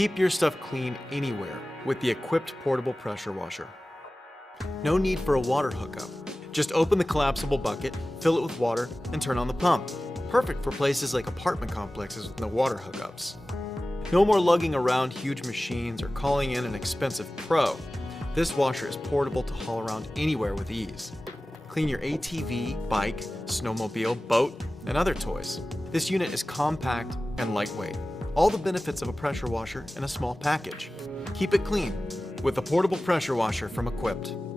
Keep your stuff clean anywhere with the Equipt portable pressure washer. No need for a water hookup. Just open the collapsible bucket, fill it with water, and turn on the pump. Perfect for places like apartment complexes with no water hookups. No more lugging around huge machines or calling in an expensive pro. This washer is portable to haul around anywhere with ease. Clean your ATV, bike, snowmobile, boat, and other toys. This unit is compact and lightweight. All the benefits of a pressure washer in a small package. Keep it clean with the portable pressure washer from Equipt.